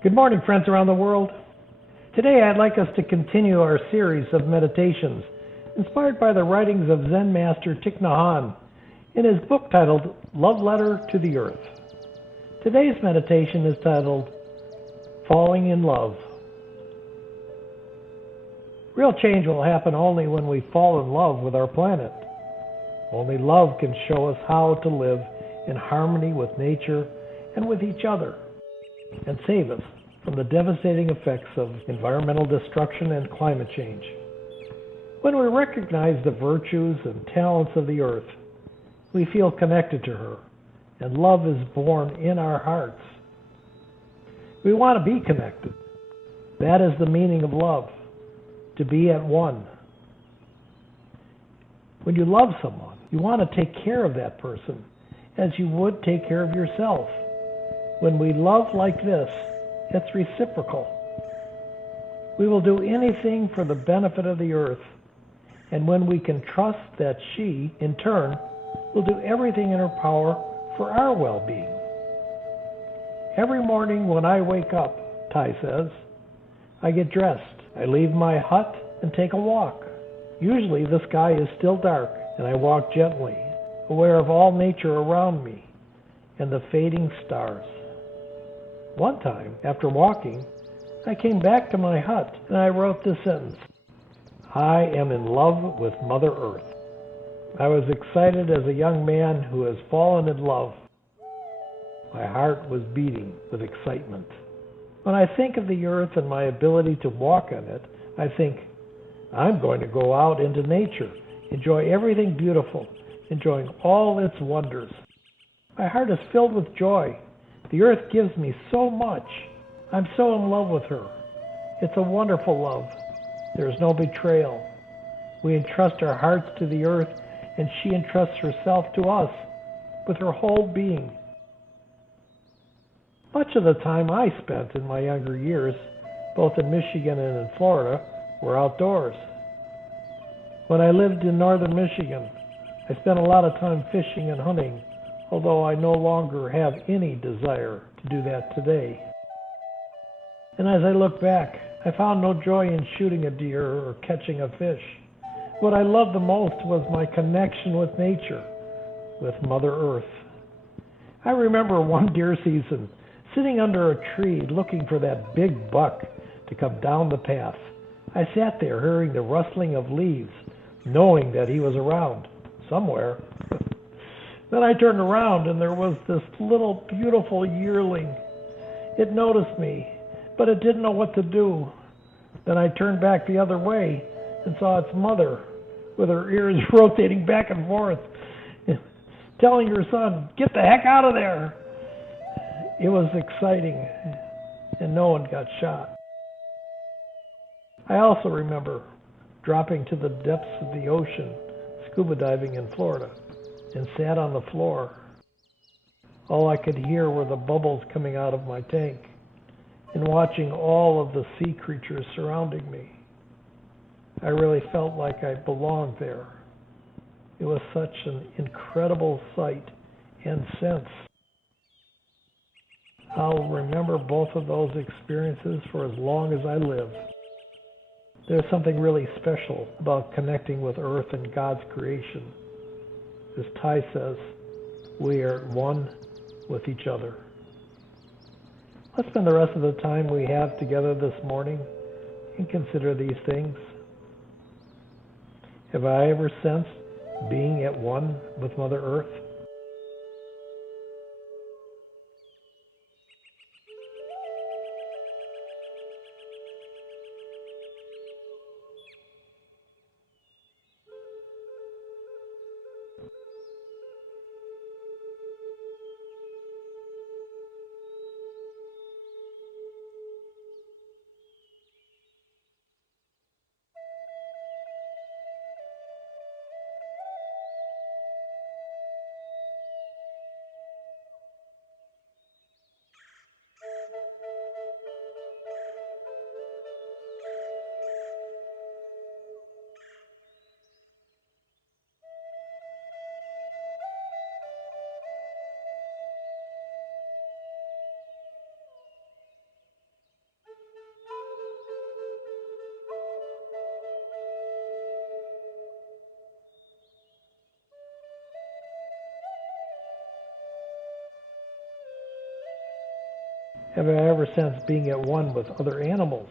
Good morning, friends around the world. Today I'd like us to continue our series of meditations inspired by the writings of Zen Master Thich Nhat Hanh in his book titled Love Letter to the Earth. Today's meditation is titled Falling in Love. Real change will happen only when we fall in love with our planet. Only love can show us how to live in harmony with nature and with each other, and save us from the devastating effects of environmental destruction and climate change. When we recognize the virtues and talents of the earth, we feel connected to her, and love is born in our hearts. We want to be connected. That is the meaning of love, to be at one. When you love someone, you want to take care of that person as you would take care of yourself. When we love like this, it's reciprocal. We will do anything for the benefit of the earth, and when we can trust that she, in turn, will do everything in her power for our well-being. Every morning when I wake up, Tai says, I get dressed, I leave my hut and take a walk. Usually the sky is still dark, and I walk gently, aware of all nature around me and the fading stars. One time, after walking, I came back to my hut and I wrote this sentence: I am in love with Mother Earth. I was excited as a young man who has fallen in love. My heart was beating with excitement. When I think of the earth and my ability to walk on it, I think, I'm going to go out into nature, enjoy everything beautiful, enjoying all its wonders. My heart is filled with joy. The earth gives me so much. I'm so in love with her. It's a wonderful love. There is no betrayal. We entrust our hearts to the earth, and she entrusts herself to us with her whole being. Much of the time I spent in my younger years, both in Michigan and in Florida, were outdoors. When I lived in northern Michigan, I spent a lot of time fishing and hunting, although I no longer have any desire to do that today. And as I look back, I found no joy in shooting a deer or catching a fish. What I loved the most was my connection with nature, with Mother Earth. I remember one deer season, sitting under a tree looking for that big buck to come down the path. I sat there hearing the rustling of leaves, knowing that he was around, somewhere. Then I turned around and there was this little beautiful yearling. It noticed me, but it didn't know what to do. Then I turned back the other way and saw its mother with her ears rotating back and forth, telling her son, get the heck out of there. It was exciting, and no one got shot. I also remember dropping to the depths of the ocean, scuba diving in Florida, and sat on the floor. All I could hear were the bubbles coming out of my tank, and watching all of the sea creatures surrounding me. I really felt like I belonged there. It was such an incredible sight and sense. I'll remember both of those experiences for as long as I live. There's something really special about connecting with Earth and God's creation. As Tai says, we are one with each other. Let's spend the rest of the time we have together this morning and consider these things. Have I ever sensed being at one with Mother Earth? have I ever sensed being at one with other animals?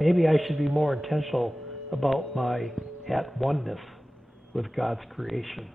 Maybe I should be more intentional about my at oneness with God's creation.